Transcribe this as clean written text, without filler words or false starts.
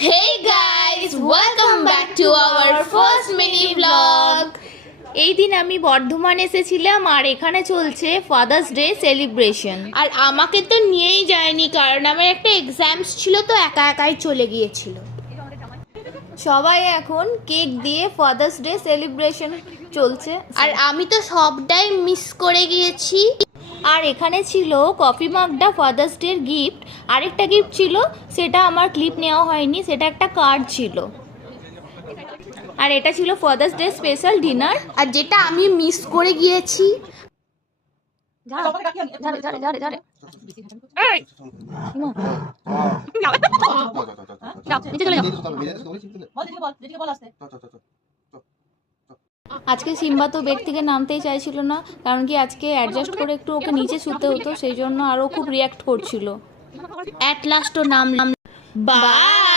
Hey guys, welcome back to our first mini vlog. এই দিন আমি বর্ধমান এসেছিলাম আর এখানে চলছে ফাদার্স ডে সেলিব্রেশন। আর আমাকে তো নিয়েই যায়নি কারণ আমার একটা এক্সামস ছিল, তো একা একাই চলে গিয়েছিল। সবাই এখন কেক দিয়ে ফাদার্স ডে সেলিব্রেশন চলছে আর আমি তো সবটাই মিস করে গিয়েছি। আর এখানে ছিল কফি মাগটা ফাদার্স ডে গিফট। আরেকটা গিফট ছিল, সেটা আমার ক্লিপ নেওয়া হয়নি, সেটা একটা কার্ড ছিল। আর এটা ছিল ফাদার্স ডে স্পেশাল ডিনার। আর যেটা আমি মিস করে গিয়েছি, আজকে সিম্বা তো বেড থেকে নামতেই চাইছিল না, কারণ কি আজকে অ্যাডজাস্ট করে একটু ওকে নিচে শুতে হতো, সেই জন্য আরও খুব রিয়াক্ট করছিল। অ্যাট লাস্ট ও নামলাম। বাই।